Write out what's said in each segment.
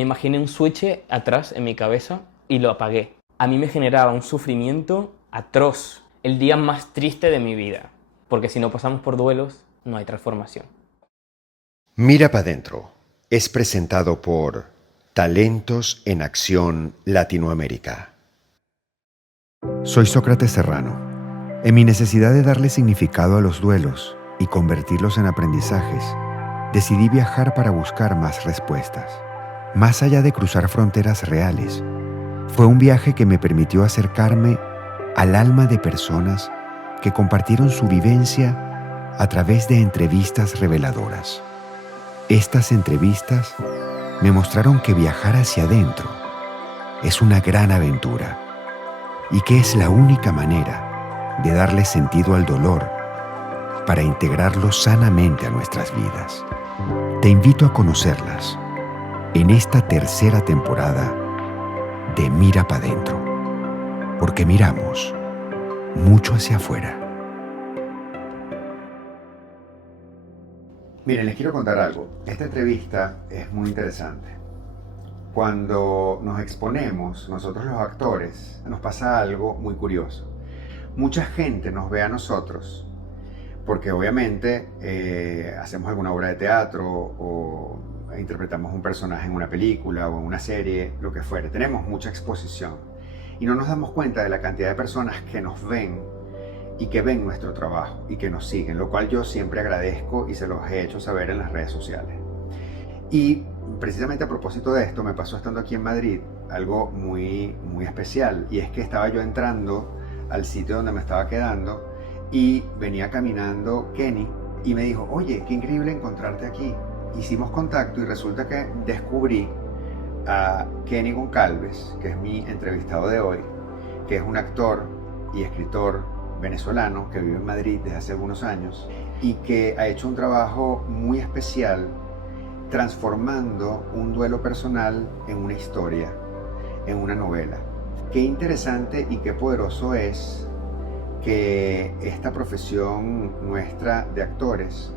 me imaginé un switch atrás en mi cabeza y lo apagué. A mí me generaba un sufrimiento atroz, el día más triste de mi vida, porque si no pasamos por duelos, no hay transformación. Mira pa' dentro es presentado por Talentos en Acción Latinoamérica. Soy Sócrates Serrano. En mi necesidad de darle significado a los duelos y convertirlos en aprendizajes, decidí viajar para buscar más respuestas. Más allá de cruzar fronteras reales, fue un viaje que me permitió acercarme al alma de personas que compartieron su vivencia a través de entrevistas reveladoras. Estas entrevistas me mostraron que viajar hacia adentro es una gran aventura y que es la única manera de darle sentido al dolor para integrarlo sanamente a nuestras vidas. Te invito a conocerlas en esta tercera temporada de Mira pa' dentro, porque miramos mucho hacia afuera. Miren, les quiero contar algo. Esta entrevista es muy interesante. Cuando nos exponemos, nosotros los actores, nos pasa algo muy curioso. Mucha gente nos ve a nosotros porque obviamente hacemos alguna obra de teatro o interpretamos un personaje en una película o en una serie, lo que fuere. Tenemos mucha exposición y no nos damos cuenta de la cantidad de personas que nos ven y que ven nuestro trabajo y que nos siguen, lo cual yo siempre agradezco y se los he hecho saber en las redes sociales. Y precisamente a propósito de esto, me pasó estando aquí en Madrid algo muy especial, y es que estaba yo entrando al sitio donde me estaba quedando y venía caminando Kenny y me dijo: oye, qué increíble encontrarte aquí. Hicimos contacto y resulta que descubrí a Kenny Goncalves, que es mi entrevistado de hoy, que es un actor y escritor venezolano que vive en Madrid desde hace algunos años y que ha hecho un trabajo muy especial transformando un duelo personal en una historia, en una novela. Qué interesante y qué poderoso es que esta profesión nuestra de actores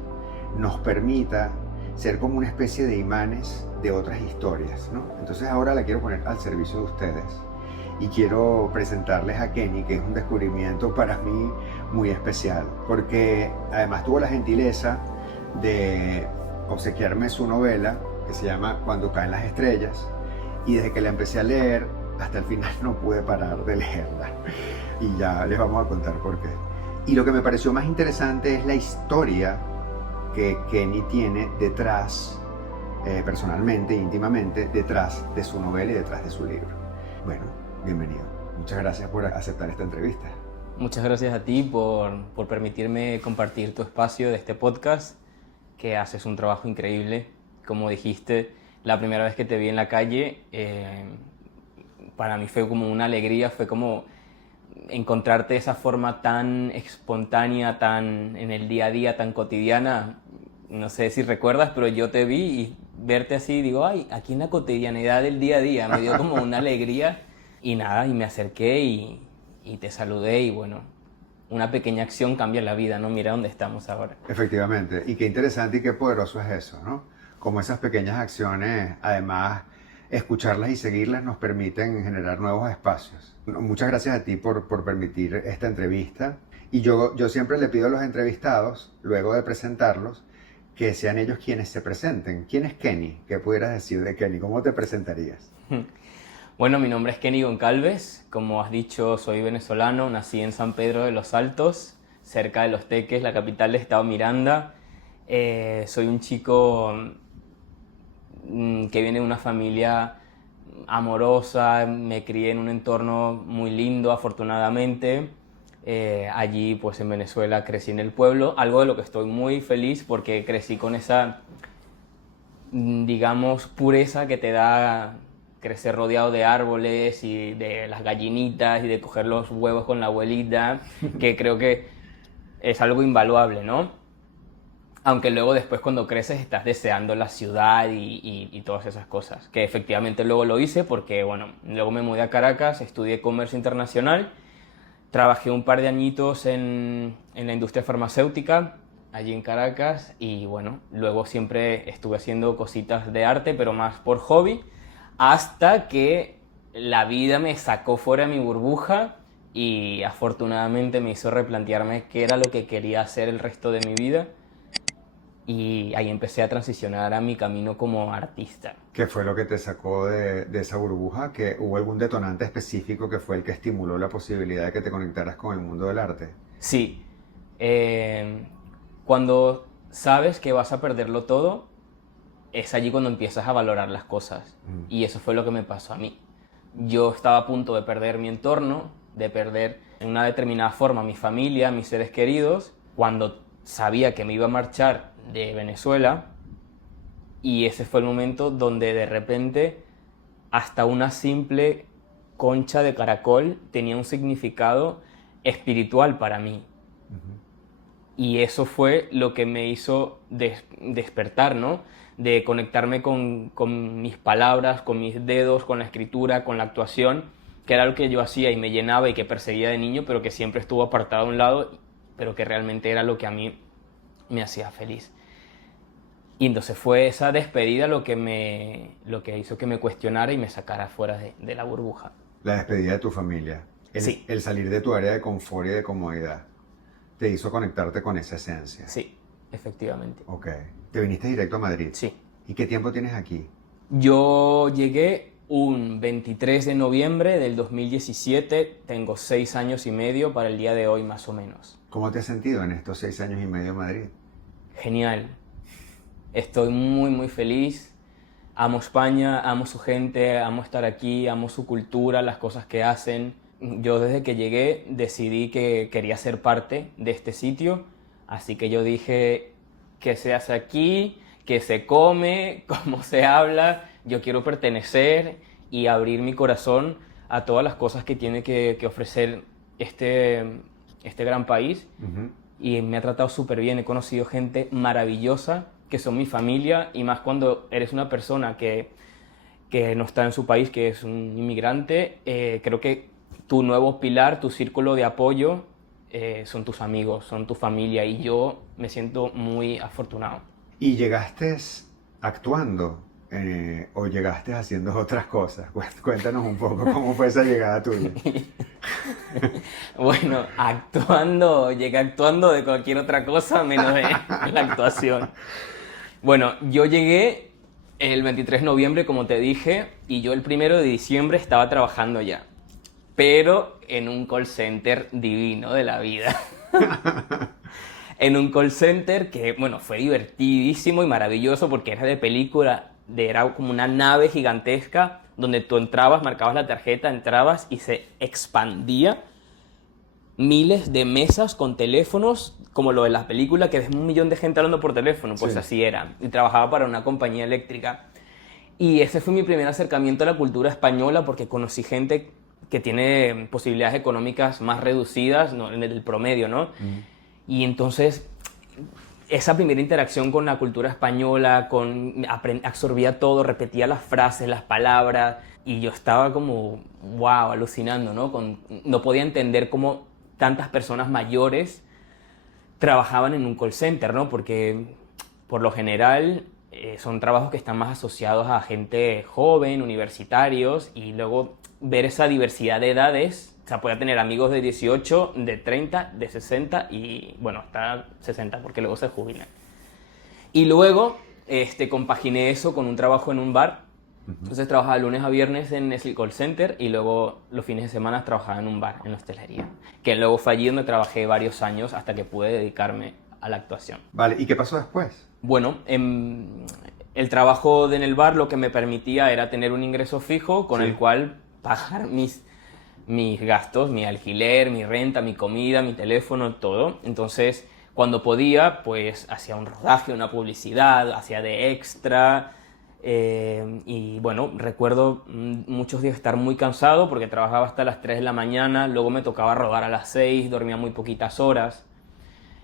nos permita ser como una especie de imanes de otras historias, ¿no? Entonces ahora la quiero poner al servicio de ustedes y quiero presentarles a Kenny, que es un descubrimiento para mí muy especial, porque además tuvo la gentileza de obsequiarme su novela, que se llama Cuando caen las estrellas, y desde que la empecé a leer hasta el final no pude parar de leerla, y ya les vamos a contar por qué. Y lo que me pareció más interesante es la historia que Kenny tiene detrás, personalmente, íntimamente, detrás de su novela y detrás de su libro. Bueno, bienvenido. Muchas gracias por aceptar esta entrevista. Muchas gracias a ti por permitirme compartir tu espacio de este podcast, que haces un trabajo increíble. Como dijiste, la primera vez que te vi en la calle, para mí fue como una alegría, fue como encontrarte de esa forma tan espontánea, tan en el día a día, tan cotidiana. No sé si recuerdas, pero yo te vi y verte así, digo, ay, aquí en la cotidianidad del día a día, me dio como una alegría. Y nada, y me acerqué y te saludé y bueno, una pequeña acción cambia la vida, ¿no? Mira dónde estamos ahora. Efectivamente, y qué interesante y qué poderoso es eso, ¿no? Como esas pequeñas acciones, además, escucharlas y seguirlas nos permiten generar nuevos espacios. Muchas gracias a ti por permitir esta entrevista. Y yo siempre le pido a los entrevistados, luego de presentarlos, que sean ellos quienes se presenten. ¿Quién es Kenny? ¿Qué pudieras decir de Kenny? ¿Cómo te presentarías? Bueno, mi nombre es Kenny Goncalves. Como has dicho, soy venezolano, nací en San Pedro de los Altos, cerca de Los Teques, la capital del estado Miranda. Soy un chico que viene de una familia amorosa, me crié en un entorno muy lindo, afortunadamente. Allí, pues en Venezuela, crecí en el pueblo, algo de lo que estoy muy feliz porque crecí con esa, digamos, pureza que te da crecer rodeado de árboles y de las gallinitas y de coger los huevos con la abuelita, que creo que es algo invaluable, ¿no? Aunque luego después cuando creces estás deseando la ciudad y todas esas cosas, que efectivamente luego lo hice porque, bueno, luego me mudé a Caracas, estudié comercio internacional, trabajé un par de añitos en la industria farmacéutica, allí en Caracas, y bueno, luego siempre estuve haciendo cositas de arte, pero más por hobby, hasta que la vida me sacó fuera de mi burbuja y afortunadamente me hizo replantearme qué era lo que quería hacer el resto de mi vida. Y ahí empecé a transicionar a mi camino como artista. ¿Qué fue lo que te sacó de esa burbuja? ¿Que hubo algún detonante específico que fue el que estimuló la posibilidad de que te conectaras con el mundo del arte? Sí, cuando sabes que vas a perderlo todo, es allí cuando empiezas a valorar las cosas. Y eso fue lo que me pasó a mí. Yo estaba a punto de perder mi entorno, de perder en una determinada forma mi familia, mis seres queridos, cuando sabía que me iba a marchar de Venezuela, y ese fue el momento donde de repente hasta una simple concha de caracol tenía un significado espiritual para mí. Y eso fue lo que me hizo despertar, ¿no? De conectarme con mis palabras, con mis dedos, con la escritura, con la actuación, que era lo que yo hacía y me llenaba y que perseguía de niño, pero que siempre estuvo apartado a un lado, pero que realmente era lo que a mí me hacía feliz. Y entonces fue esa despedida lo que hizo que me cuestionara y me sacara fuera de la burbuja. La despedida de tu familia. Sí. El salir de tu área de confort y de comodidad te hizo conectarte con esa esencia. Sí, efectivamente. Ok. ¿Te viniste directo a Madrid? Sí. ¿Y qué tiempo tienes aquí? Yo llegué un 23 de noviembre del 2017, tengo 6 años y medio para el día de hoy más o menos. ¿Cómo te has sentido en estos 6 años y medio en Madrid? Genial. Estoy muy, muy feliz. Amo España, amo su gente, amo estar aquí, amo su cultura, las cosas que hacen. Yo desde que llegué decidí que quería ser parte de este sitio, así que yo dije qué se hace aquí, qué se come, cómo se habla. Yo quiero pertenecer y abrir mi corazón a todas las cosas que tiene que ofrecer este gran país. Y me ha tratado súper bien. He conocido gente maravillosa que son mi familia, y más cuando eres una persona que no está en su país, que es un inmigrante. Creo que tu nuevo pilar, tu círculo de apoyo son tus amigos, son tu familia, y yo me siento muy afortunado. ¿Y llegaste actuando o llegaste haciendo otras cosas? Cuéntanos un poco cómo fue esa llegada tuya. Bueno, llegué actuando de cualquier otra cosa menos de la actuación. Bueno, yo llegué el 23 de noviembre, como te dije, y yo el 1 de diciembre estaba trabajando ya, pero en un call center divino de la vida. En un call center que, bueno, fue divertidísimo y maravilloso porque era de película, era como una nave gigantesca donde tú entrabas, marcabas la tarjeta, entrabas y se expandía. Miles de mesas con teléfonos, como lo de las películas, que ves 1 millón de gente hablando por teléfono, pues sí. Así era. Y trabajaba para una compañía eléctrica. Y ese fue mi primer acercamiento a la cultura española, porque conocí gente que tiene posibilidades económicas más reducidas, ¿no?, en el promedio, ¿no? Y entonces, esa primera interacción con la cultura española, absorbía todo, repetía las frases, las palabras, y yo estaba como, wow, alucinando, ¿no? No podía entender cómo tantas personas mayores trabajaban en un call center, ¿no? Porque por lo general son trabajos que están más asociados a gente joven, universitarios, y luego ver esa diversidad de edades. O sea, podía tener amigos de 18, de 30, de 60 y, bueno, hasta 60, porque luego se jubilan. Y luego compaginé eso con un trabajo en un bar. Entonces trabajaba lunes a viernes en el call center y luego los fines de semana trabajaba en un bar, en la hostelería. Que luego fue allí donde trabajé varios años hasta que pude dedicarme a la actuación. Vale, ¿y qué pasó después? Bueno, el trabajo en el bar lo que me permitía era tener un ingreso fijo con el cual pagar mis gastos, mi alquiler, mi renta, mi comida, mi teléfono, todo. Entonces, cuando podía, pues hacía un rodaje, una publicidad, hacía de extra. Y bueno, recuerdo muchos días estar muy cansado porque trabajaba hasta las 3 de la mañana, luego me tocaba rodar a las 6, dormía muy poquitas horas.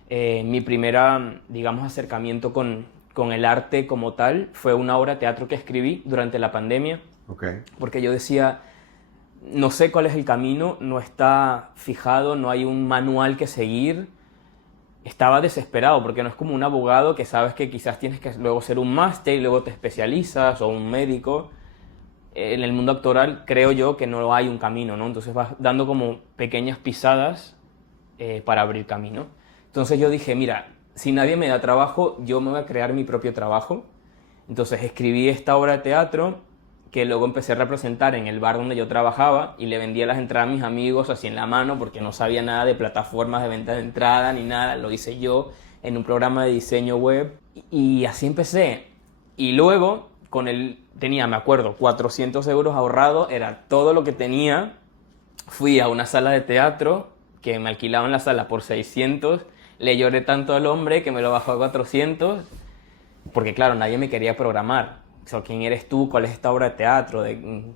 Mi primera, digamos, acercamiento con el arte como tal fue una obra de teatro que escribí durante la pandemia. Porque yo decía, no sé cuál es el camino, no está fijado, no hay un manual que seguir. Estaba desesperado porque no es como un abogado que sabes que quizás tienes que luego hacer un máster y luego te especializas, o un médico. en el mundo actoral creo yo que no hay un camino, ¿no? Entonces vas dando como pequeñas pisadas para abrir camino. Entonces yo dije, mira, si nadie me da trabajo, yo me voy a crear mi propio trabajo. Entonces escribí esta obra de teatro que luego empecé a representar en el bar donde yo trabajaba y le vendía las entradas a mis amigos así en la mano porque no sabía nada de plataformas de venta de entrada ni nada, lo hice yo en un programa de diseño web y así empecé. Y luego tenía, me acuerdo, 400 euros ahorrados, era todo lo que tenía. Fui a una sala de teatro que me alquilaban la sala por 600, le lloré tanto al hombre que me lo bajó a 400, porque claro, nadie me quería programar. O sea, ¿quién eres tú? ¿Cuál es esta obra de teatro?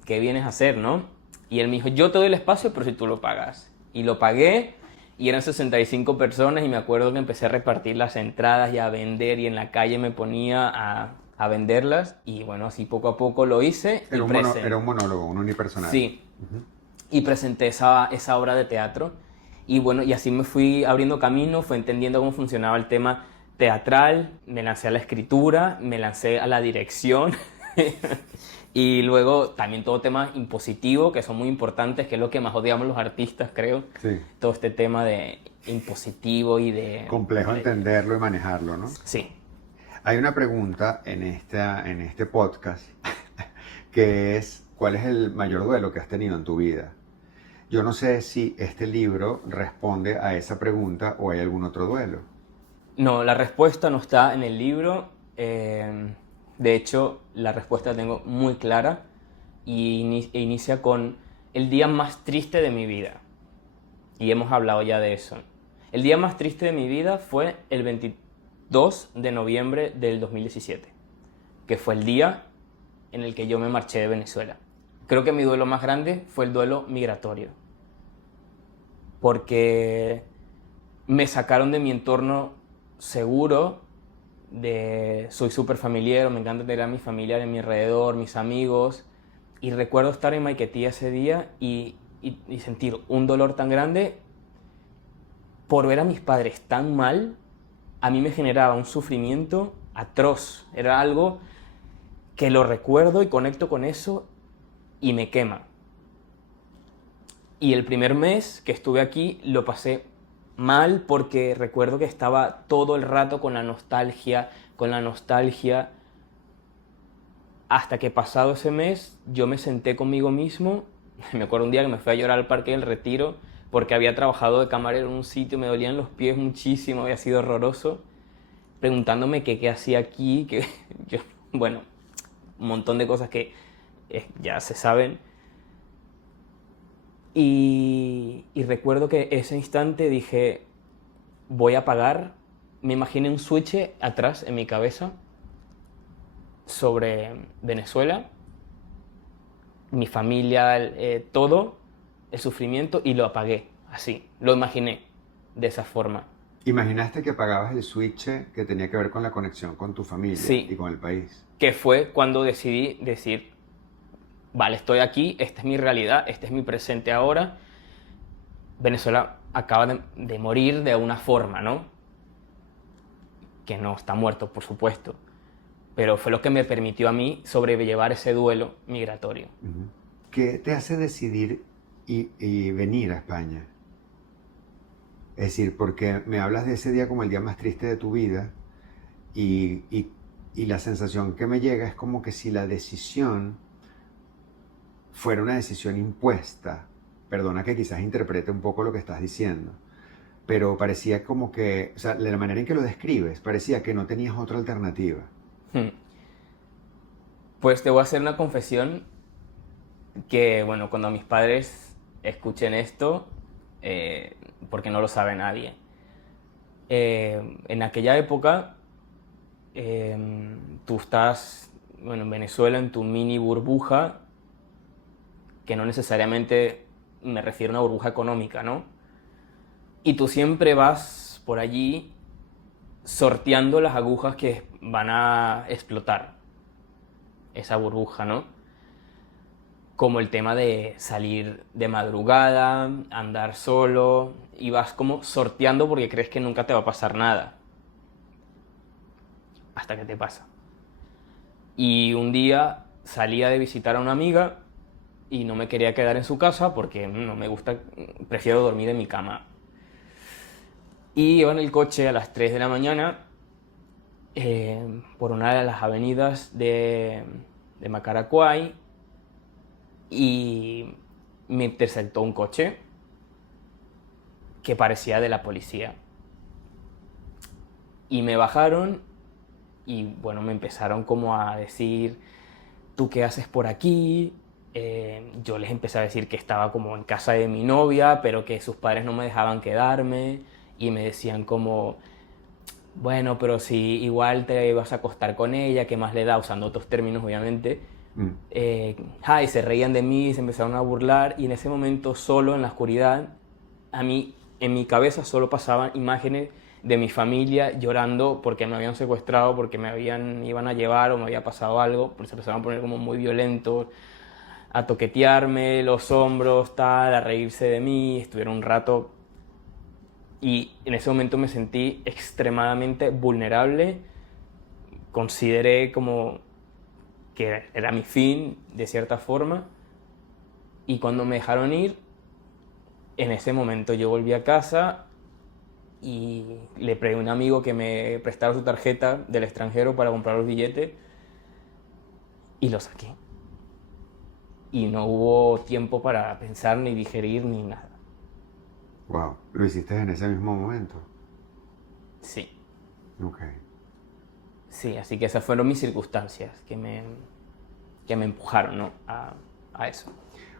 ¿Qué vienes a hacer, no? Y él me dijo, yo te doy el espacio, pero si tú lo pagas. Y lo pagué, y eran 65 personas, y me acuerdo que empecé a repartir las entradas y a vender, y en la calle me ponía a venderlas, y bueno, así poco a poco lo hice. Era un monólogo, un unipersonal. Sí, y presenté esa obra de teatro. Y bueno, y así me fui abriendo camino, fui entendiendo cómo funcionaba el tema teatral, me lancé a la escritura, me lancé a la dirección y luego también todo tema impositivo, que son muy importantes, que es lo que más odiamos los artistas, creo. Sí. Todo este tema de impositivo y de... Complejo entenderlo y manejarlo, ¿no? Sí. Hay una pregunta en este podcast que es, ¿cuál es el mayor duelo que has tenido en tu vida? Yo no sé si este libro responde a esa pregunta o hay algún otro duelo. No, la respuesta no está en el libro. De hecho, la respuesta la tengo muy clara e inicia con el día más triste de mi vida. Y hemos hablado ya de eso. El día más triste de mi vida fue el 22 de noviembre del 2017, que fue el día en el que yo me marché de Venezuela. Creo que mi duelo más grande fue el duelo migratorio, porque me sacaron de mi entorno seguro, soy súper familiar, me encanta tener a mi familia en mi alrededor, mis amigos, y recuerdo estar en Maiquetía ese día y sentir un dolor tan grande por ver a mis padres tan mal. A mí me generaba un sufrimiento atroz, era algo que lo recuerdo y conecto con eso y me quema. Y el primer mes que estuve aquí lo pasé mal porque recuerdo que estaba todo el rato con la nostalgia, hasta que pasado ese mes yo me senté conmigo mismo. Me acuerdo un día que me fui a llorar al Parque del Retiro porque había trabajado de camarero en un sitio, me dolían los pies muchísimo, había sido horroroso, preguntándome qué hacía aquí, bueno, un montón de cosas que ya se saben. Y recuerdo que ese instante dije, voy a pagar. Me imaginé un switch atrás en mi cabeza sobre Venezuela, mi familia, todo, el sufrimiento, y lo apagué, así, lo imaginé de esa forma. ¿Imaginaste que pagabas el switch que tenía que ver con la conexión con tu familia Sí, y con el país? que fue cuando decidí decir, vale, estoy aquí, esta es mi realidad, este es mi presente ahora. Venezuela acaba de morir de una forma, ¿no? Que no está muerto, por supuesto, pero fue lo que me permitió a mí sobrellevar ese duelo migratorio. ¿Qué te hace decidir y venir a España? Es decir, porque me hablas de ese día como el día más triste de tu vida y la sensación que me llega es como que si la decisión fuera una decisión impuesta. Perdona que quizás interprete un poco lo que estás diciendo, pero parecía como que, o sea, de la manera en que lo describes, parecía que no tenías otra alternativa. Pues te voy a hacer una confesión que, bueno, cuando mis padres escuchen esto, porque no lo sabe nadie, en aquella época tú estás, bueno, en Venezuela, en tu mini burbuja, que no necesariamente me refiero a una burbuja económica, ¿no? Y tú siempre vas por allí sorteando las agujas que van a explotar esa burbuja, ¿no? Como el tema de salir de madrugada, andar solo, y vas como sorteando porque crees que nunca te va a pasar nada. Hasta que te pasa. Y un día salía de visitar a una amiga y no me quería quedar en su casa porque no me gusta, prefiero dormir en mi cama. Y iba en el coche a las 3 de la mañana por una de las avenidas de Macaracuay y me interceptó un coche que parecía de la policía. Y me bajaron y bueno, me empezaron como a decir, ¿tú qué haces por aquí? Yo les empecé a decir que estaba como en casa de mi novia, pero que sus padres no me dejaban quedarme y me decían como, bueno, pero si igual te vas a acostar con ella, ¿qué más le da? Usando otros términos, obviamente. Y se reían de mí, se empezaron a burlar y en ese momento solo en la oscuridad, a mí, en mi cabeza solo pasaban imágenes de mi familia llorando porque me habían secuestrado, porque me iban a llevar o me había pasado algo, pues se empezaron a poner como muy violentos, a toquetearme los hombros, tal, a reírse de mí, estuvieron un rato y en ese momento me sentí extremadamente vulnerable, consideré como que era mi fin de cierta forma y cuando me dejaron ir, en ese momento yo volví a casa y le pedí a un amigo que me prestara su tarjeta del extranjero para comprar los billetes y lo saqué. Y no hubo tiempo para pensar, ni digerir, ni nada. Wow, ¿lo hiciste en ese mismo momento? Sí. Ok. Sí, así que esas fueron mis circunstancias que me empujaron, ¿no? a eso.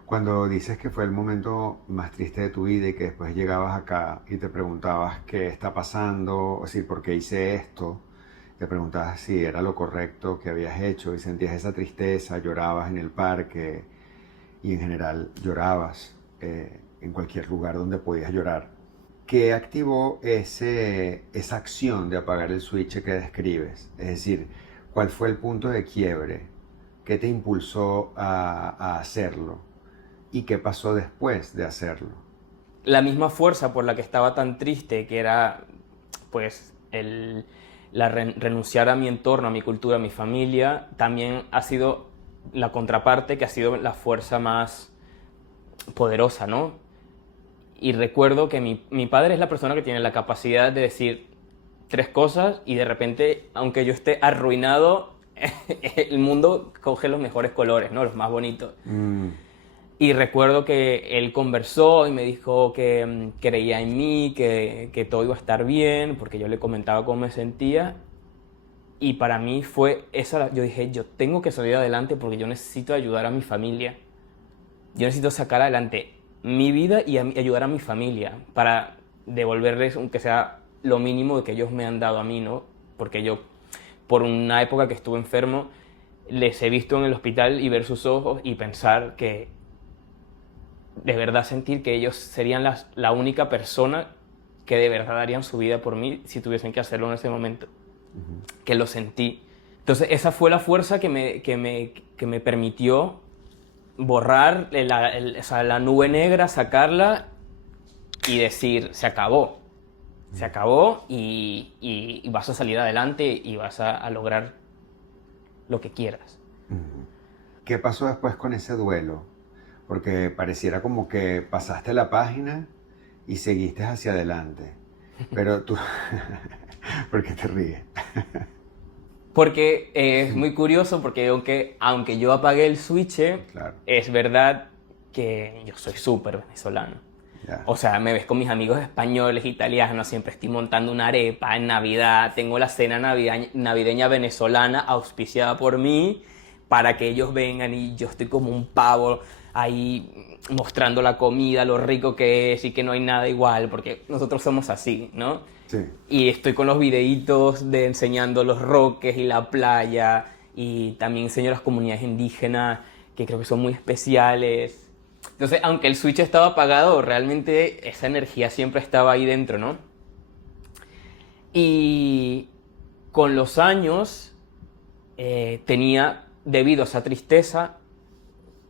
Cuando dices que fue el momento más triste de tu vida y que después llegabas acá y te preguntabas qué está pasando, es decir, por qué hice esto, te preguntabas si era lo correcto que habías hecho y sentías esa tristeza, llorabas en el parque y en general llorabas en cualquier lugar donde podías llorar. ¿Qué activó esa acción de apagar el switch que describes? Es decir, ¿cuál fue el punto de quiebre? ¿Qué te impulsó a hacerlo? ¿Y qué pasó después de hacerlo? La misma fuerza por la que estaba tan triste, que era pues renunciar a mi entorno, a mi cultura, a mi familia, también ha sido la contraparte que ha sido la fuerza más poderosa, ¿no? Y recuerdo que mi padre es la persona que tiene la capacidad de decir 3 cosas y de repente, aunque yo esté arruinado, el mundo coge los mejores colores, ¿no? Los más bonitos. Y recuerdo que él conversó y me dijo que creía en mí, que todo iba a estar bien, porque yo le comentaba cómo me sentía. Y para mí fue esa, yo dije, yo tengo que salir adelante porque yo necesito ayudar a mi familia. Yo necesito sacar adelante mi vida y ayudar a mi familia para devolverles, aunque sea lo mínimo de que ellos me han dado a mí, ¿no? Porque yo, por una época que estuve enfermo, les he visto en el hospital y ver sus ojos y pensar que, de verdad sentir que ellos serían la única persona que de verdad darían su vida por mí si tuviesen que hacerlo en ese momento. Que lo sentí. Entonces esa fue la fuerza que me permitió borrar la nube negra, sacarla y decir, se acabó. Se acabó y vas a salir adelante y vas a lograr lo que quieras. ¿Qué pasó después con ese duelo? Porque pareciera como que pasaste la página y seguiste hacia adelante. Pero tú... ¿Por qué te ríes? Porque es muy curioso, porque aunque yo apagué el switch, Claro. es verdad que yo soy súper venezolano. Ya. O sea, me ves con mis amigos españoles, italianos, siempre estoy montando una arepa en Navidad, tengo la cena navideña venezolana auspiciada por mí para que ellos vengan y yo estoy como un pavo ahí mostrando la comida, lo rico que es y que no hay nada igual, porque nosotros somos así, ¿no? Sí. Y estoy con los videitos de enseñando los roques y la playa y también enseño las comunidades indígenas que creo que son muy especiales. Entonces, aunque el switch estaba apagado, realmente esa energía siempre estaba ahí dentro, ¿no? Y con los años tenía, debido a esa tristeza,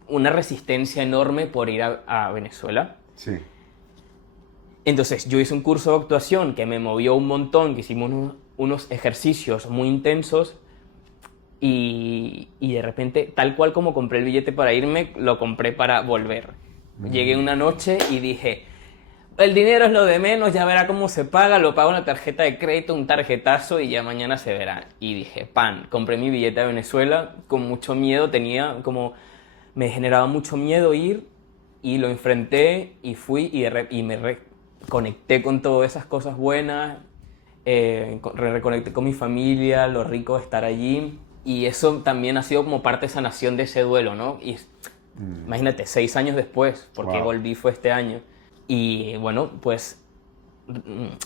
una resistencia enorme por ir a Venezuela. Sí. Entonces yo hice un curso de actuación que me movió un montón, que hicimos unos ejercicios muy intensos y de repente, tal cual como compré el billete para irme, lo compré para volver. Llegué una noche y dije, el dinero es lo de menos, ya verá cómo se paga, lo pago en la tarjeta de crédito, un tarjetazo y ya mañana se verá. Y dije, pan, compré mi billete a Venezuela con mucho miedo, me generaba mucho miedo ir y lo enfrenté y fui y me reconecté con todas esas cosas buenas, reconecté con mi familia, lo rico de estar allí. Y eso también ha sido como parte de sanación de ese duelo, ¿no? Y imagínate, 6 años después, porque Wow. volví fue este año. Y bueno, pues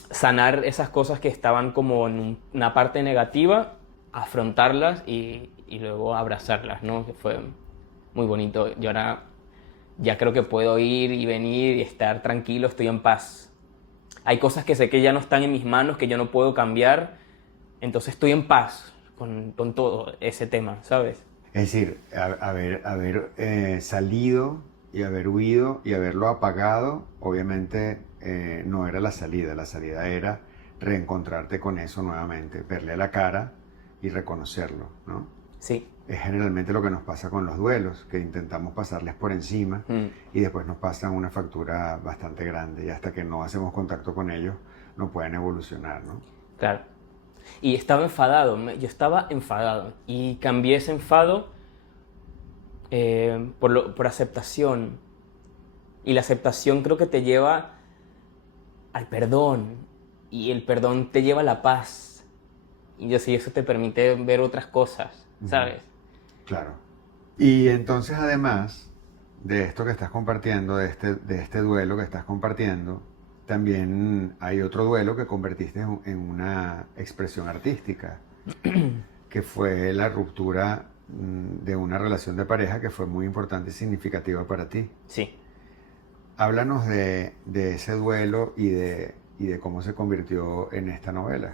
sanar esas cosas que estaban como en una parte negativa, afrontarlas y luego abrazarlas, ¿no? Que fue muy bonito. Y ahora ya creo que puedo ir y venir y estar tranquilo, estoy en paz. Hay cosas que sé que ya no están en mis manos, que yo no puedo cambiar, entonces estoy en paz con todo ese tema, ¿sabes? Es decir, haber salido y haber huido y haberlo apagado, obviamente no era la salida era reencontrarte con eso nuevamente, verle a la cara y reconocerlo, ¿no? Sí. Es generalmente lo que nos pasa con los duelos, que intentamos pasarles por encima y después nos pasan una factura bastante grande y hasta que no hacemos contacto con ellos no pueden evolucionar, ¿no? Claro. Y estaba enfadado, yo estaba enfadado y cambié ese enfado por aceptación. Y la aceptación creo que te lleva al perdón y el perdón te lleva a la paz. Y yo sí, eso te permite ver otras cosas, ¿sabes? Claro. Y entonces además de esto que estás compartiendo, de este duelo que estás compartiendo, también hay otro duelo que convertiste en una expresión artística, que fue la ruptura de una relación de pareja que fue muy importante y significativa para ti. Sí. Háblanos de ese duelo y de cómo se convirtió en esta novela.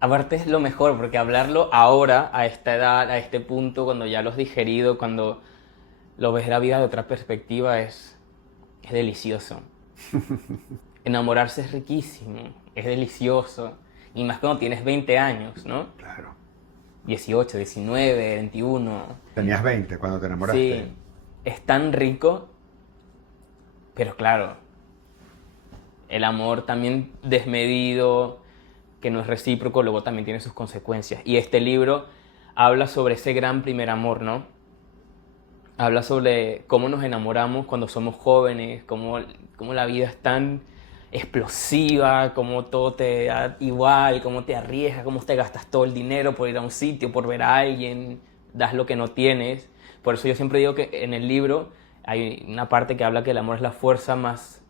Aparte es lo mejor, porque hablarlo ahora, a esta edad, a este punto, cuando ya lo has digerido, cuando lo ves la vida de otra perspectiva, es delicioso. Enamorarse es riquísimo, es delicioso. Y más cuando tienes 20 años, ¿no? Claro. 18, 19, 21. Tenías 20 cuando te enamoraste. Sí, es tan rico, pero claro, el amor también desmedido, que no es recíproco, luego también tiene sus consecuencias. Y este libro habla sobre ese gran primer amor, ¿no? Habla sobre cómo nos enamoramos cuando somos jóvenes, cómo la vida es tan explosiva, cómo todo te da igual, cómo te arriesgas, cómo te gastas todo el dinero por ir a un sitio, por ver a alguien, das lo que no tienes. Por eso yo siempre digo que en el libro hay una parte que habla que el amor es la fuerza más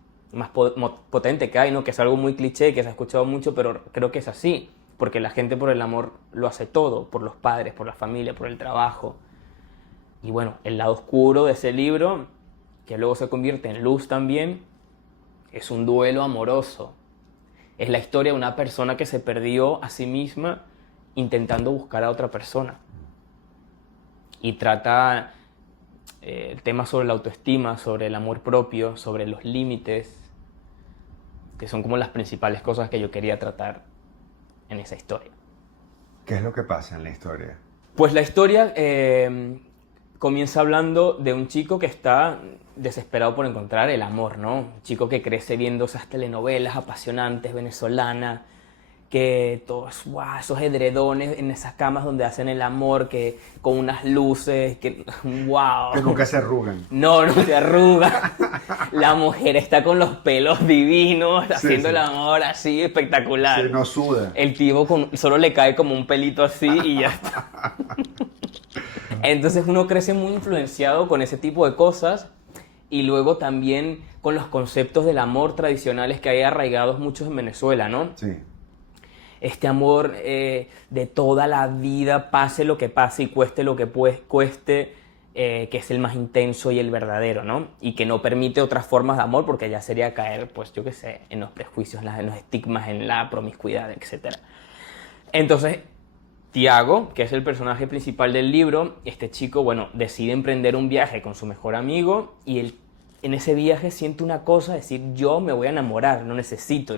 potente que hay, ¿no? Que es algo muy cliché, que se ha escuchado mucho, pero creo que es así, porque la gente por el amor lo hace todo, por los padres, por la familia, por el trabajo. Y bueno, el lado oscuro de ese libro, que luego se convierte en luz también, es un duelo amoroso. Es la historia de una persona que se perdió a sí misma intentando buscar a otra persona. Y trata el tema sobre la autoestima, sobre el amor propio, sobre los límites, que son como las principales cosas que yo quería tratar en esa historia. ¿Qué es lo que pasa en la historia? Pues la historia comienza hablando de un chico que está desesperado por encontrar el amor, ¿no? Un chico que crece viendo esas telenovelas apasionantes venezolanas, que todos, wow, esos edredones en esas camas donde hacen el amor, que con unas luces, que wow. Que nunca se arrugan. No, no se arruga. La mujer está con los pelos divinos, Sí, haciendo sí. el amor así, espectacular. Sí, no suda. El tipo solo le cae como un pelito así y ya está. Entonces uno crece muy influenciado con ese tipo de cosas y luego también con los conceptos del amor tradicionales que hay arraigados muchos en Venezuela, ¿no? Sí. Este amor de toda la vida, pase lo que pase y cueste lo que cueste, que es el más intenso y el verdadero, ¿no? Y que no permite otras formas de amor porque ya sería caer, pues yo qué sé, en los prejuicios, en los estigmas, en la promiscuidad, etc. Entonces, Tiago, que es el personaje principal del libro, este chico, bueno, decide emprender un viaje con su mejor amigo y él en ese viaje siente una cosa, decir, yo me voy a enamorar, necesito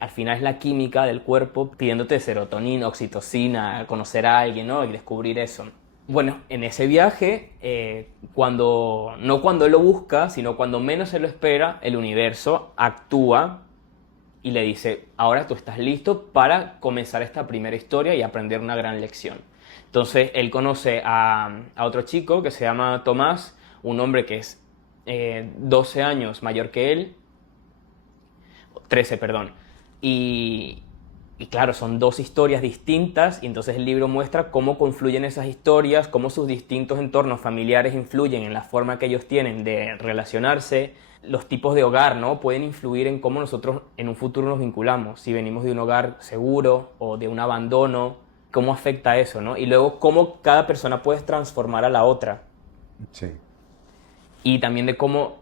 al final es la química del cuerpo pidiéndote serotonina, oxitocina, conocer a alguien, ¿no? Y descubrir eso. Bueno, en ese viaje, no cuando él lo busca, sino cuando menos se lo espera, el universo actúa y le dice, ahora tú estás listo para comenzar esta primera historia y aprender una gran lección. Entonces él conoce a otro chico que se llama Tomás, un hombre que es 12 años mayor que él, 13, perdón, y claro, son dos historias distintas y entonces el libro muestra cómo confluyen esas historias, cómo sus distintos entornos familiares influyen en la forma que ellos tienen de relacionarse. Los tipos de hogar, ¿no? Pueden influir en cómo nosotros en un futuro nos vinculamos. Si venimos de un hogar seguro o de un abandono, cómo afecta eso, ¿no? Y luego cómo cada persona puede transformar a la otra. Sí. Y también de cómo,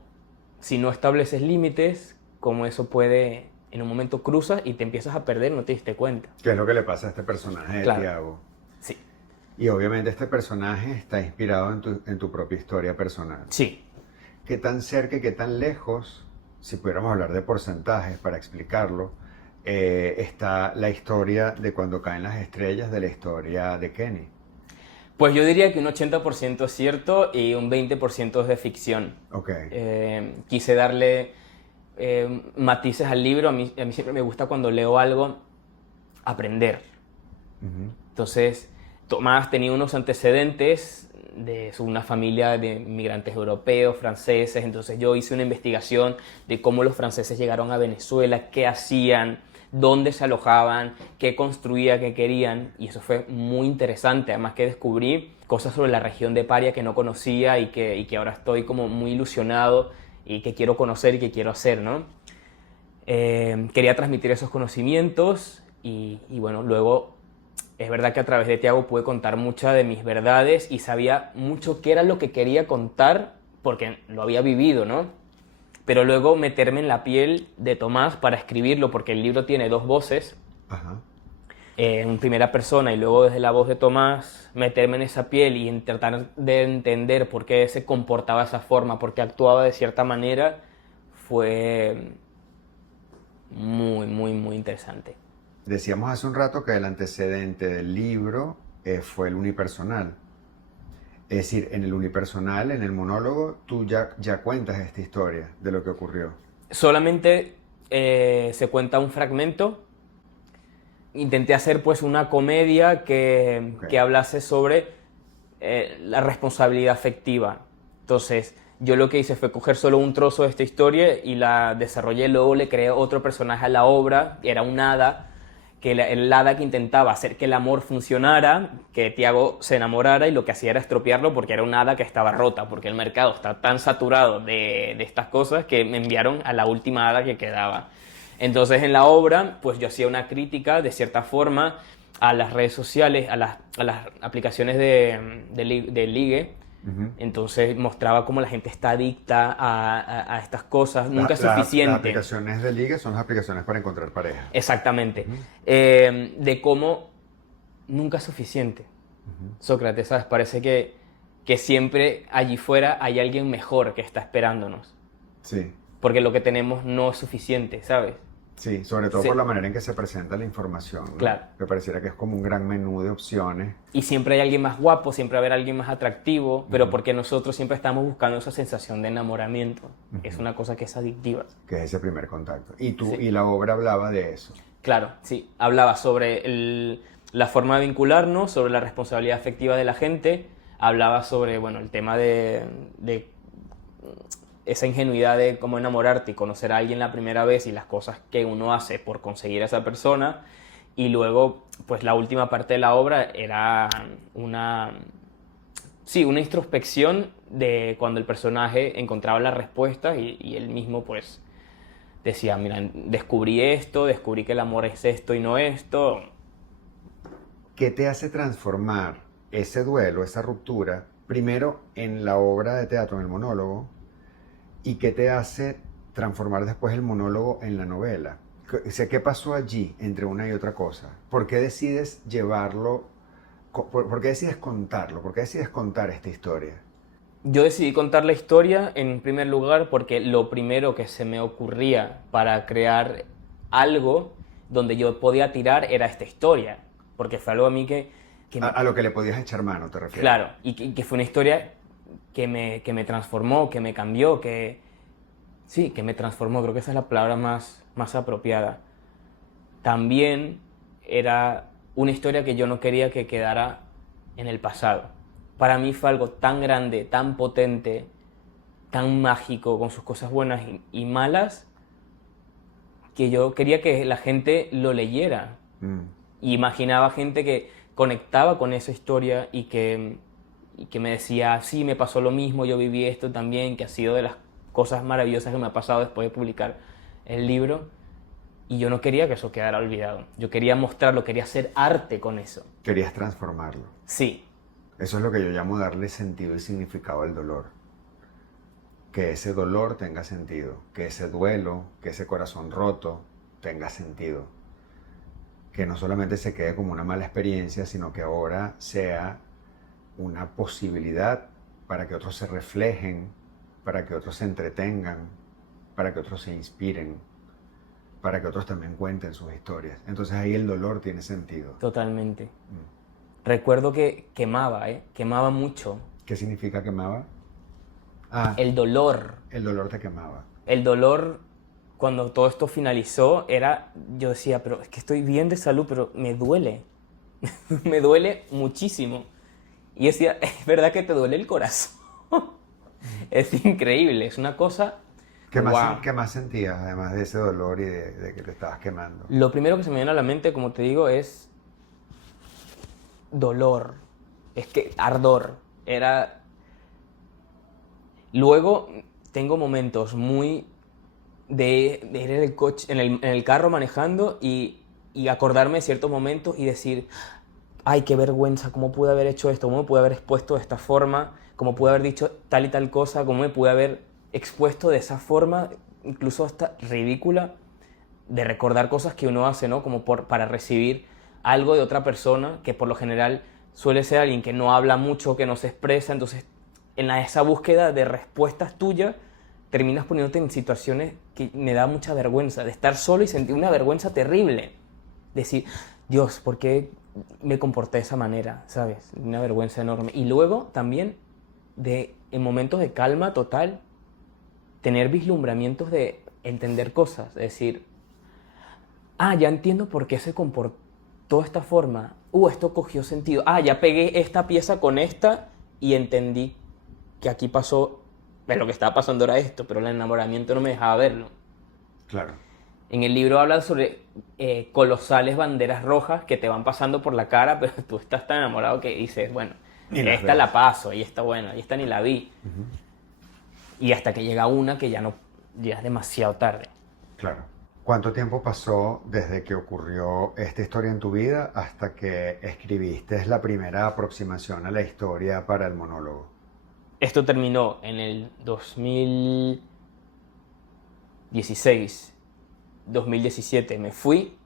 si no estableces límites, cómo eso puede, en un momento cruzas y te empiezas a perder, no te diste cuenta. ¿Qué es lo que le pasa a este personaje de Claro. Tiago? Sí. Y obviamente este personaje está inspirado en tu propia historia personal. Sí. ¿Qué tan cerca y qué tan lejos, si pudiéramos hablar de porcentajes para explicarlo, está la historia de cuando caen las estrellas de la historia de Kenny? Pues yo diría que un 80% es cierto y un 20% es de ficción. Ok. Quise darle matices al libro. A mí siempre me gusta cuando leo algo aprender. Ujú. Entonces, Tomás tenía unos antecedentes de una familia de inmigrantes europeos, franceses. Entonces yo hice una investigación de cómo los franceses llegaron a Venezuela, qué hacían, dónde se alojaban, qué construían, qué querían, y eso fue muy interesante. Además que descubrí cosas sobre la región de Paria que no conocía y que ahora estoy como muy ilusionado y que quiero conocer y que quiero hacer, ¿no? Quería transmitir esos conocimientos y bueno, luego es verdad que a través de Tiago pude contar muchas de mis verdades y sabía mucho qué era lo que quería contar porque lo había vivido, ¿no? Pero luego meterme en la piel de Tomás para escribirlo, porque el libro tiene dos voces, Ajá. en primera persona y luego desde la voz de Tomás, meterme en esa piel y tratar de entender por qué se comportaba de esa forma, por qué actuaba de cierta manera, fue muy, muy, muy interesante. Decíamos hace un rato que el antecedente del libro fue el unipersonal. Es decir, en el unipersonal, en el monólogo, tú ya cuentas esta historia de lo que ocurrió. Solamente se cuenta un fragmento. Intenté hacer pues una comedia que hablase sobre la responsabilidad afectiva. Entonces, yo lo que hice fue coger solo un trozo de esta historia y la desarrollé, luego le creé otro personaje a la obra, era un hada, el hada que intentaba hacer que el amor funcionara, que Tiago se enamorara, y lo que hacía era estropearlo porque era un hada que estaba rota, porque el mercado está tan saturado de estas cosas que me enviaron a la última hada que quedaba. Entonces en la obra pues yo hacía una crítica de cierta forma a las redes sociales, a las aplicaciones de ligue. Ujú. Entonces mostraba cómo la gente está adicta a estas cosas, nunca es suficiente. Las aplicaciones de ligue son las aplicaciones para encontrar pareja. Exactamente. Ujú. De cómo nunca es suficiente. Ujú. Sócrates, ¿sabes? Parece que siempre allí fuera hay alguien mejor que está esperándonos. Sí, Porque lo que tenemos no es suficiente, ¿sabes? sí, sobre todo Sí. por la manera en que se presenta la información, ¿no? Claro. Que pareciera que es como un gran menú de opciones. Y siempre hay alguien más guapo, siempre va a haber alguien más atractivo, pero porque nosotros siempre estamos buscando esa sensación de enamoramiento. Es una cosa que es adictiva. Que es ese primer contacto. Y tú, Sí. y la obra hablaba de eso. Claro, sí. Hablaba sobre la forma de vincularnos, sobre la responsabilidad afectiva de la gente, hablaba sobre, bueno, el tema de esa ingenuidad de cómo enamorarte y conocer a alguien la primera vez y las cosas que uno hace por conseguir a esa persona. Y luego, pues la última parte de la obra era una introspección de cuando el personaje encontraba las respuestas y él mismo pues decía, mira, descubrí esto, descubrí que el amor es esto y no esto. ¿Qué te hace transformar ese duelo, esa ruptura, primero en la obra de teatro, en el monólogo, y qué te hace transformar después el monólogo en la novela? O sea, ¿qué pasó allí entre una y otra cosa? ¿Por qué decides llevarlo? ¿Por qué decides contarlo? ¿Por qué decides contar esta historia? Yo decidí contar la historia en primer lugar porque lo primero que se me ocurría para crear algo donde yo podía tirar era esta historia, porque fue algo a mí que A lo que le podías echar mano, ¿te refieres? claro, y que fue una historia que me transformó, que me cambió, sí, que me transformó, creo que esa es la palabra más apropiada. También era una historia que yo no quería que quedara en el pasado. Para mí fue algo tan grande, tan potente, tan mágico, con sus cosas buenas y malas, que yo quería que la gente lo leyera. Y imaginaba gente que conectaba con esa historia y que me decía, sí, me pasó lo mismo, yo viví esto también, que ha sido de las cosas maravillosas que me ha pasado después de publicar el libro. Y yo no quería que eso quedara olvidado. Yo quería mostrarlo, quería hacer arte con eso. Querías transformarlo. Sí, Eso es lo que yo llamo darle sentido y significado al dolor. Que ese dolor tenga sentido, que ese duelo, que ese corazón roto tenga sentido. Que no solamente se quede como una mala experiencia, sino que ahora sea una posibilidad para que otros se reflejen, para que otros se entretengan, para que otros se inspiren, para que otros también cuenten sus historias. Entonces ahí el dolor tiene sentido. totalmente. Recuerdo que quemaba, quemaba mucho. ¿Qué significa quemaba? El dolor. El dolor te quemaba. El dolor, cuando todo esto finalizó, yo decía, pero es que estoy bien de salud, pero me duele. Me duele muchísimo. Y decía, es verdad que te duele el corazón. Es increíble, es una cosa... ¿Qué Wow. más sentías, además de ese dolor y de que te estabas quemando? Lo primero que se me viene a la mente, como te digo, es dolor. Es que ardor. Luego tengo momentos muy de ir en el coche, en el carro manejando y acordarme de ciertos momentos y decir, ay, qué vergüenza, cómo pude haber hecho esto, cómo me pude haber expuesto de esta forma, cómo pude haber dicho tal y tal cosa, cómo me pude haber expuesto de esa forma, incluso hasta ridícula, de recordar cosas que uno hace, ¿no? Como para recibir algo de otra persona, que por lo general suele ser alguien que no habla mucho, que no se expresa, entonces esa búsqueda de respuestas tuyas terminas poniéndote en situaciones que me da mucha vergüenza, de estar solo y sentir una vergüenza terrible. Decir, Dios, ¿por qué me comporté de esa manera? ¿Sabes? Una vergüenza enorme. Y luego también, en momentos de calma total, tener vislumbramientos de entender cosas. Es decir, ya entiendo por qué se comportó de esta forma. Esto cogió sentido. Ya pegué esta pieza con esta y entendí que aquí pasó, lo que estaba pasando era esto, pero el enamoramiento no me dejaba verlo. Claro. En el libro habla sobre colosales banderas rojas que te van pasando por la cara, pero tú estás tan enamorado que dices, bueno, esta la paso, y esta bueno, y esta ni la vi. Y hasta que llega una que ya es demasiado tarde. Claro. ¿Cuánto tiempo pasó desde que ocurrió esta historia en tu vida hasta que escribiste la primera aproximación a la historia para el monólogo? Esto terminó en el 2016, 2017 me fui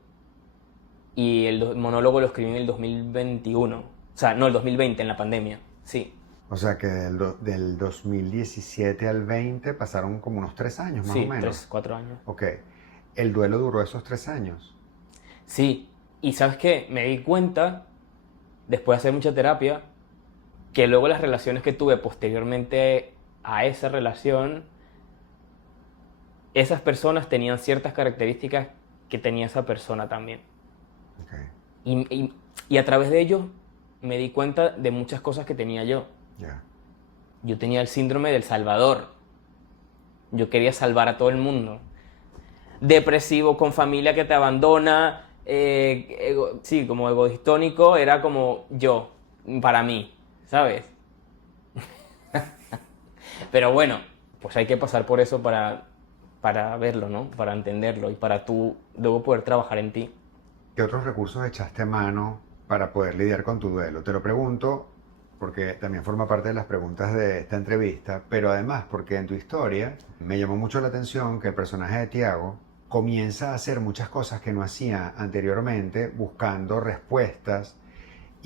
y el monólogo lo escribí en el 2021. O sea, no, el 2020, en la pandemia, sí. O sea que del 2017 al 20 pasaron como unos 3 años más o menos. 3, 4 años. Ok. ¿El duelo duró esos 3 años? Sí, y ¿sabes qué? Me di cuenta, después de hacer mucha terapia, que luego las relaciones que tuve posteriormente a esa relación, esas personas tenían ciertas características que tenía esa persona también. Okay. Y a través de ellos me di cuenta de muchas cosas que tenía yo. Yeah. Yo tenía el síndrome del salvador. Yo quería salvar a todo el mundo. Depresivo, con familia que te abandona, sí, como egoistónico, era como yo, para mí, ¿sabes? Pero bueno, pues hay que pasar por eso para verlo, ¿no? Para entenderlo y para tú luego poder trabajar en ti. ¿Qué otros recursos echaste a mano para poder lidiar con tu duelo? Te lo pregunto porque también forma parte de las preguntas de esta entrevista, pero además porque en tu historia me llamó mucho la atención que el personaje de Tiago comienza a hacer muchas cosas que no hacía anteriormente, buscando respuestas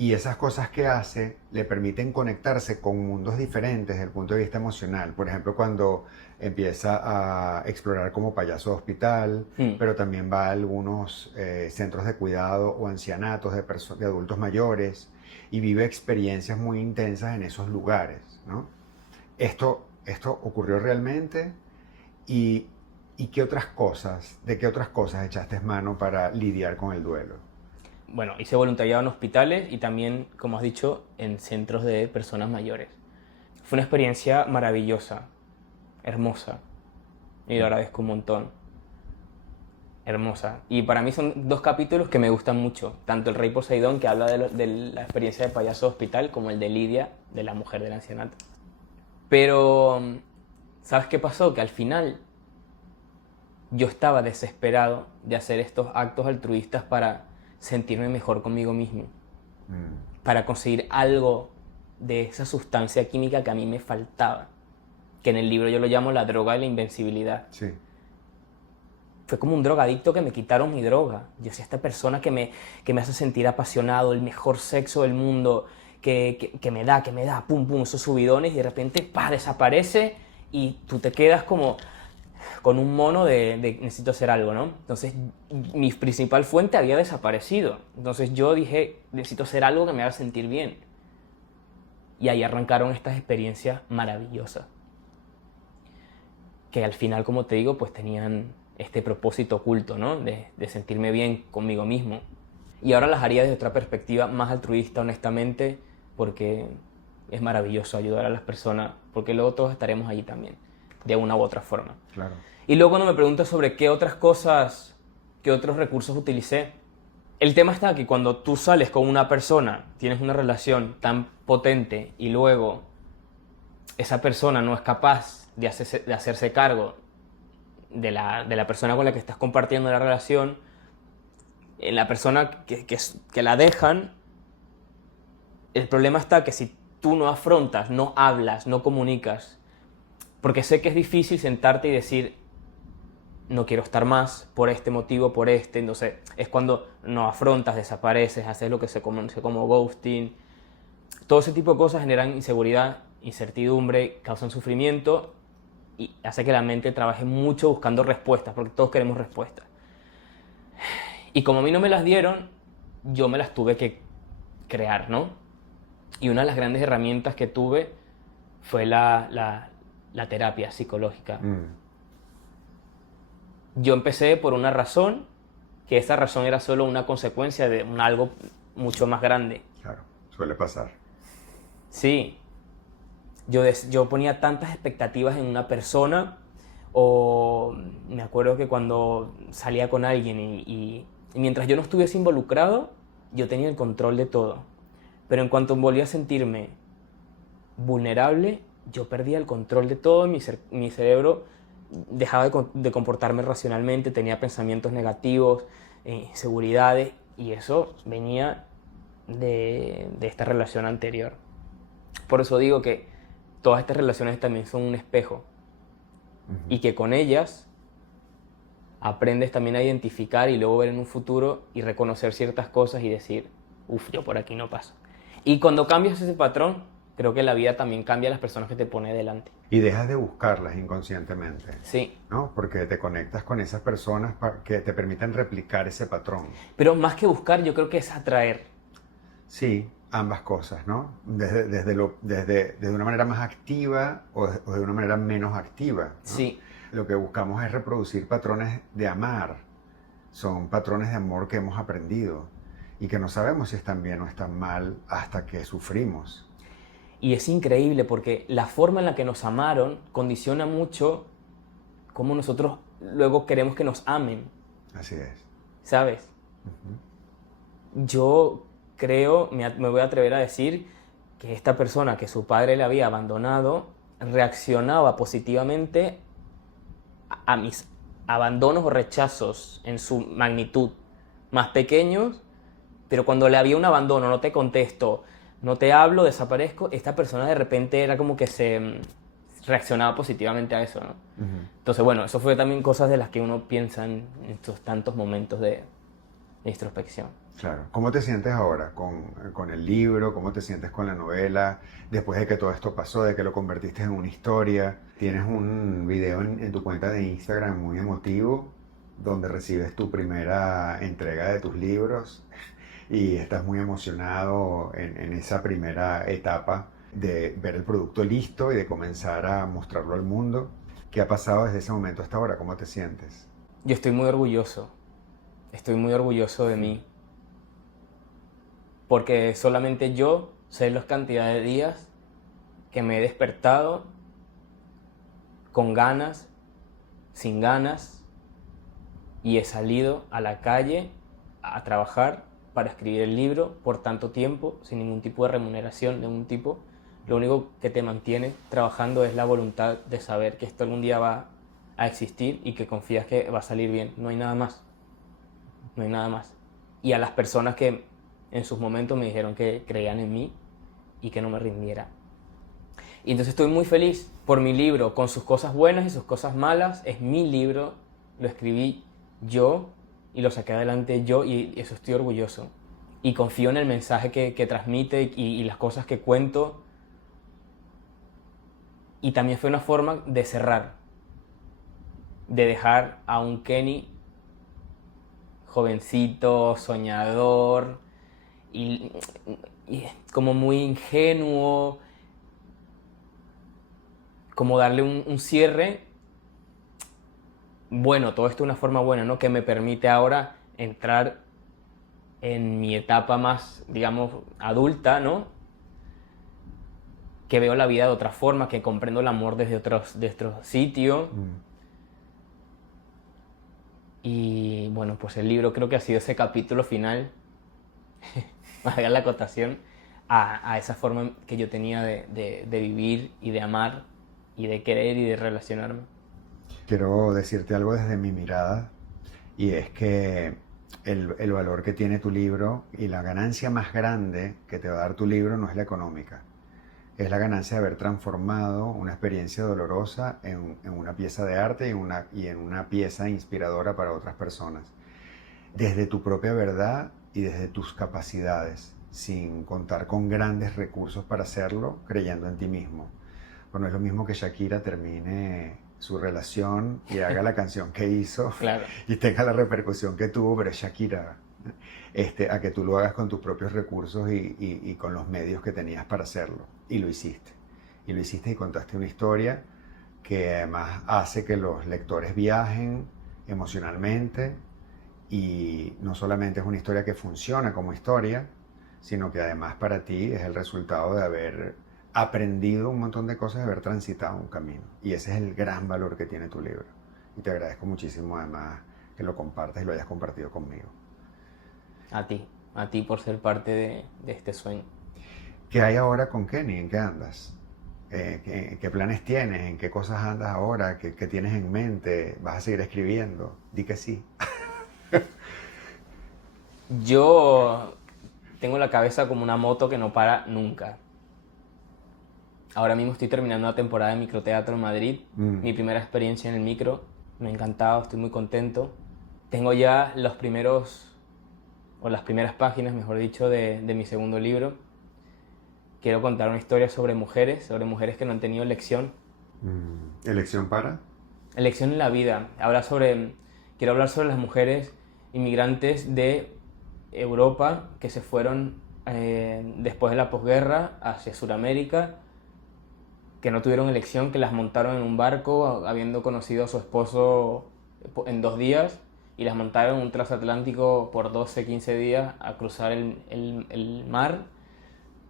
Y esas cosas que hace le permiten conectarse con mundos diferentes desde el punto de vista emocional. Por ejemplo, cuando empieza a explorar como payaso de hospital, pero también va a algunos centros de cuidado o ancianatos de adultos mayores y vive experiencias muy intensas en esos lugares, ¿no? Esto ocurrió realmente y ¿de qué otras cosas echaste mano para lidiar con el duelo? Bueno, hice voluntariado en hospitales y también, como has dicho, en centros de personas mayores. Fue una experiencia maravillosa, hermosa, y lo agradezco un montón. Hermosa. Y para mí son dos capítulos que me gustan mucho, tanto el Rey Poseidón, que habla de la experiencia de payaso de hospital, como el de Lidia, de la mujer del ancianato. Pero, ¿sabes qué pasó? Que al final yo estaba desesperado de hacer estos actos altruistas para sentirme mejor conmigo mismo, para conseguir algo de esa sustancia química que a mí me faltaba, que en el libro yo lo llamo la droga de la invencibilidad. Sí. Fue como un drogadicto que me quitaron mi droga. Yo decía, esta persona que me hace sentir apasionado, el mejor sexo del mundo, que me da, pum, pum, esos subidones, y de repente, ¡pah!, desaparece y tú te quedas como con un mono de necesito hacer algo, ¿no? Entonces, mi principal fuente había desaparecido. Entonces yo dije, necesito hacer algo que me haga sentir bien. Y ahí arrancaron estas experiencias maravillosas. Que al final, como te digo, pues tenían este propósito oculto, ¿no? De sentirme bien conmigo mismo. Y ahora las haría desde otra perspectiva más altruista, honestamente, porque es maravilloso ayudar a las personas, porque luego todos estaremos allí también, de una u otra forma. Claro. Y luego cuando me preguntas sobre qué otras cosas, qué otros recursos utilicé, el tema está que cuando tú sales con una persona, tienes una relación tan potente y luego esa persona no es capaz de hacerse cargo de la persona con la que estás compartiendo la relación, en la persona que la dejan, el problema está que si tú no afrontas, no hablas, no comunicas, porque sé que es difícil sentarte y decir, no quiero estar más por este motivo, por este, entonces es cuando no afrontas, desapareces, haces lo que se conoce como ghosting. Todo ese tipo de cosas generan inseguridad, incertidumbre, causan sufrimiento y hace que la mente trabaje mucho buscando respuestas, porque todos queremos respuestas. Y como a mí no me las dieron, yo me las tuve que crear, ¿no? Y una de las grandes herramientas que tuve fue la terapia psicológica. Yo empecé por una razón, que esa razón era solo una consecuencia de algo mucho más grande. Claro, suele pasar. Sí. Yo ponía tantas expectativas en una persona, o me acuerdo que cuando salía con alguien y mientras yo no estuviese involucrado, yo tenía el control de todo. Pero en cuanto volví a sentirme vulnerable, yo perdía el control de todo, mi cerebro dejaba de comportarme racionalmente, tenía pensamientos negativos, inseguridades, y eso venía de esta relación anterior. Por eso digo que todas estas relaciones también son un espejo, y que con ellas aprendes también a identificar y luego ver en un futuro y reconocer ciertas cosas y decir, uff, yo por aquí no paso. Y cuando cambias ese patrón, creo que la vida también cambia a las personas que te pone delante. Y dejas de buscarlas inconscientemente. Sí. ¿No? Porque te conectas con esas personas que te permiten replicar ese patrón. Pero más que buscar, yo creo que es atraer. Sí, ambas cosas, ¿no? Desde una manera más activa o de una manera menos activa, ¿no? Sí. Lo que buscamos es reproducir patrones de amar. Son patrones de amor que hemos aprendido y que no sabemos si están bien o están mal hasta que sufrimos. Y es increíble porque la forma en la que nos amaron condiciona mucho cómo nosotros luego queremos que nos amen. Así es. ¿Sabes? Yo creo, me voy a atrever a decir, que esta persona que su padre le había abandonado reaccionaba positivamente a mis abandonos o rechazos en su magnitud más pequeños, pero cuando le había un abandono, no te contesto, no te hablo, desaparezco, esta persona de repente era como que se reaccionaba positivamente a eso, ¿no? Entonces, bueno, eso fue también cosas de las que uno piensa en estos tantos momentos de de introspección. Claro. ¿Cómo te sientes ahora con el libro? ¿Cómo te sientes con la novela? Después de que todo esto pasó, de que lo convertiste en una historia. Tienes un video en tu cuenta de Instagram muy emotivo, donde recibes tu primera entrega de tus libros y estás muy emocionado en esa primera etapa de ver el producto listo y de comenzar a mostrarlo al mundo. ¿Qué ha pasado desde ese momento hasta ahora? ¿Cómo te sientes? Yo estoy muy orgulloso de mí, porque solamente yo sé la cantidad de días que me he despertado con ganas, sin ganas, y he salido a la calle a trabajar para escribir el libro por tanto tiempo, sin ningún tipo de remuneración de ningún tipo. Lo único que te mantiene trabajando es la voluntad de saber que esto algún día va a existir y que confías que va a salir bien. No hay nada más. No hay nada más. Y a las personas que en sus momentos me dijeron que creían en mí y que no me rindiera. Y entonces estoy muy feliz por mi libro, con sus cosas buenas y sus cosas malas. Es mi libro, lo escribí yo y lo saqué adelante yo, y eso estoy orgulloso. Y confío en el mensaje que transmite y las cosas que cuento. Y también fue una forma de cerrar, de dejar a un Kenny jovencito, soñador y como muy ingenuo, como darle un cierre. Bueno, todo esto de una forma buena, ¿no? Que me permite ahora entrar en mi etapa más, digamos, adulta, ¿no? Que veo la vida de otra forma, que comprendo el amor desde otro sitio. Y bueno, pues el libro creo que ha sido ese capítulo final, valga la acotación, a esa forma que yo tenía de vivir y de amar y de querer y de relacionarme. Quiero decirte algo desde mi mirada, y es que el valor que tiene tu libro y la ganancia más grande que te va a dar tu libro no es la económica. Es la ganancia de haber transformado una experiencia dolorosa en una pieza de arte y en una pieza inspiradora para otras personas. Desde tu propia verdad y desde tus capacidades, sin contar con grandes recursos para hacerlo, creyendo en ti mismo. Bueno, es lo mismo que Shakira termine su relación y haga la canción que hizo, Claro. y tenga la repercusión que tuvo, pero es Shakira. A que tú lo hagas con tus propios recursos y con los medios que tenías para hacerlo. Y lo hiciste. Y lo hiciste y contaste una historia que además hace que los lectores viajen emocionalmente, y no solamente es una historia que funciona como historia, sino que además para ti es el resultado de haber aprendido un montón de cosas, de haber transitado un camino. Y ese es el gran valor que tiene tu libro. Y te agradezco muchísimo además que lo compartas y lo hayas compartido conmigo. A ti por ser parte de este sueño. ¿Qué hay ahora con Kenny? ¿En qué andas? ¿Qué planes tienes? ¿En qué cosas andas ahora? ¿Qué tienes en mente? ¿Vas a seguir escribiendo? Di que sí. Yo tengo la cabeza como una moto que no para nunca. Ahora mismo estoy terminando una temporada de microteatro en Madrid. Mi primera experiencia en el micro. Me ha encantado, estoy muy contento. Tengo ya las primeras páginas, mejor dicho, de mi segundo libro. Quiero contar una historia sobre mujeres que no han tenido elección. ¿Elección para? Elección en la vida. Quiero hablar sobre las mujeres inmigrantes de Europa que se fueron después de la posguerra hacia Sudamérica, que no tuvieron elección, que las montaron en un barco habiendo conocido a su esposo en 2 días, y las montaron en un transatlántico por 12, 15 días a cruzar el mar,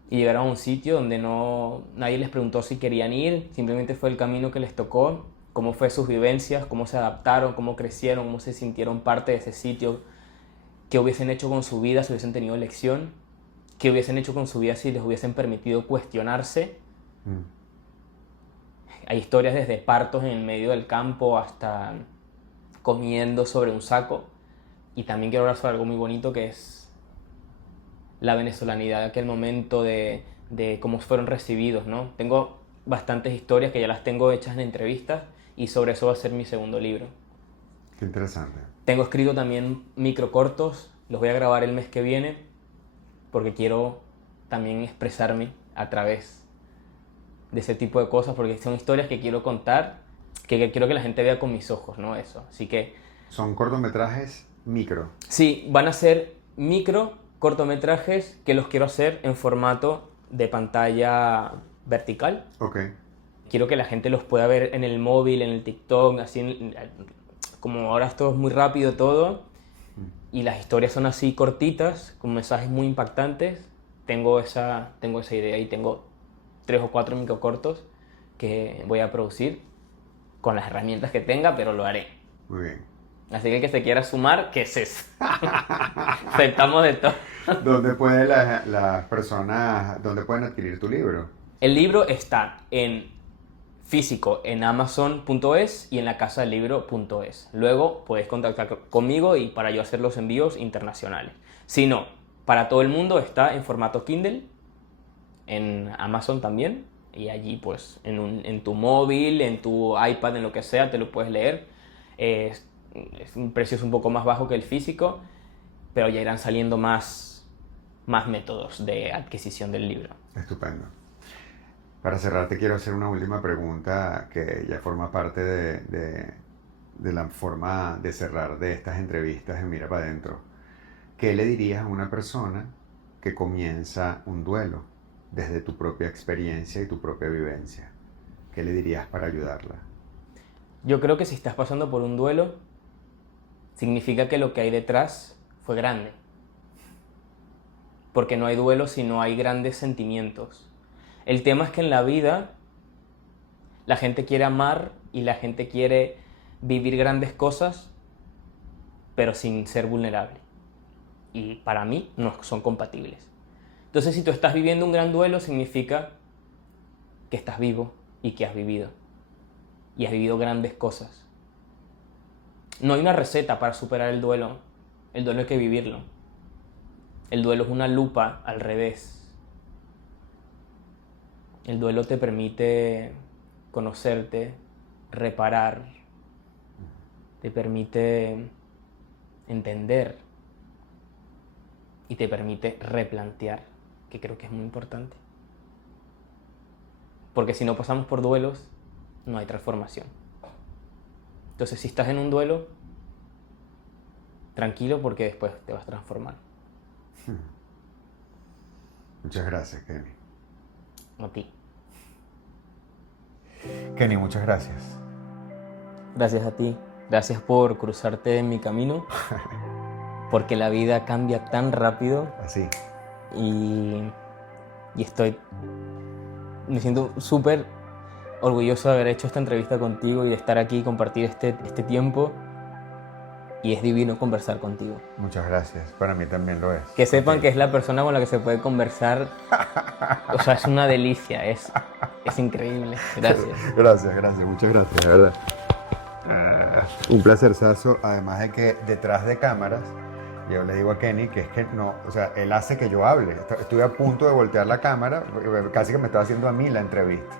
y llegaron a un sitio donde nadie les preguntó si querían ir, simplemente fue el camino que les tocó, cómo fue sus vivencias, cómo se adaptaron, cómo crecieron, cómo se sintieron parte de ese sitio, qué hubiesen hecho con su vida si hubiesen tenido elección, qué hubiesen hecho con su vida si les hubiesen permitido cuestionarse. Hay historias desde partos en el medio del campo hasta comiendo sobre un saco. Y también quiero hablar sobre algo muy bonito, que es la venezolanidad de aquel momento, de cómo fueron recibidos, ¿no? Tengo bastantes historias que ya las tengo hechas en entrevistas, y sobre eso va a ser mi segundo libro. Qué interesante. Tengo escrito también microcortos los voy a grabar el mes que viene porque quiero también expresarme a través de ese tipo de cosas, porque son historias que quiero contar, que quiero que la gente vea con mis ojos, ¿no? Eso. Así que... Son cortometrajes micro. Sí, van a ser micro cortometrajes que los quiero hacer en formato de pantalla vertical. Ok. Quiero que la gente los pueda ver en el móvil, en el TikTok, así, como ahora esto es muy rápido todo, y las historias son así cortitas, con mensajes muy impactantes. Tengo esa idea y tengo 3 o 4 microcortos que voy a producir con las herramientas que tenga, pero lo haré. Muy bien. Así que el que se quiera sumar, que se... Aceptamos de todo. ¿Dónde pueden las personas, dónde pueden adquirir tu libro? El libro está en físico en amazon.es y en la casa del libro.es. Luego puedes contactar conmigo y para yo hacer los envíos internacionales. Si no, para todo el mundo está en formato Kindle, en Amazon también, y allí pues en tu móvil, en tu iPad, en lo que sea, te lo puedes leer. Un precio es un poco más bajo que el físico, pero ya irán saliendo más métodos de adquisición del libro. Estupendo. Para cerrar, te quiero hacer una última pregunta que ya forma parte de la forma de cerrar de estas entrevistas en Mira para Adentro. ¿Qué le dirías a una persona que comienza un duelo desde tu propia experiencia y tu propia vivencia? ¿Qué le dirías para ayudarla? Yo creo que si estás pasando por un duelo, significa que lo que hay detrás fue grande. Porque no hay duelo si no hay grandes sentimientos. El tema es que en la vida la gente quiere amar y la gente quiere vivir grandes cosas, pero sin ser vulnerable. Y para mí no son compatibles. Entonces, si tú estás viviendo un gran duelo, significa que estás vivo y que has vivido. Y has vivido grandes cosas. No hay una receta para superar el duelo. El duelo hay que vivirlo. El duelo es una lupa al revés. El duelo te permite conocerte, reparar, te permite entender y te permite replantear, que creo que es muy importante. Porque si no pasamos por duelos, no hay transformación. Entonces, si estás en un duelo, tranquilo porque después te vas a transformar. Muchas gracias, Kenny. A ti. Kenny, muchas gracias. Gracias a ti. Gracias por cruzarte en mi camino. Porque la vida cambia tan rápido. Así. Y me siento súper orgulloso de haber hecho esta entrevista contigo y de estar aquí y compartir este tiempo. Y es divino conversar contigo. Muchas gracias. Para mí también lo es. Que sepan que es la persona con la que se puede conversar. O sea, es una delicia. Es increíble. Gracias. Gracias. Muchas gracias, de verdad. Un placerzazo. Además de que detrás de cámaras, yo le digo a Kenny que es que no, o sea, él hace que yo hable. Estuve a punto de voltear la cámara, casi que me estaba haciendo a mí la entrevista.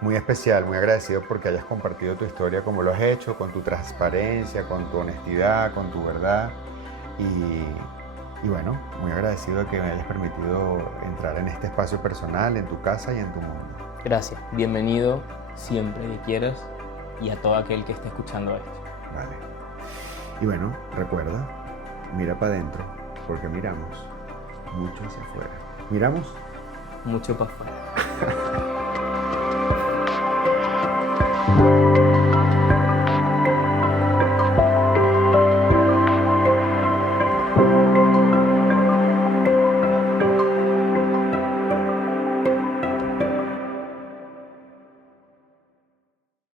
Muy especial, muy agradecido porque hayas compartido tu historia como lo has hecho, con tu transparencia, con tu honestidad, con tu verdad. Y bueno, muy agradecido de que me hayas permitido entrar en este espacio personal, en tu casa y en tu mundo. Gracias. Bienvenido siempre que quieras y a todo aquel que esté escuchando esto. Vale. Y bueno, recuerda, mira para adentro, porque miramos mucho hacia afuera. ¿Miramos? Mucho para afuera.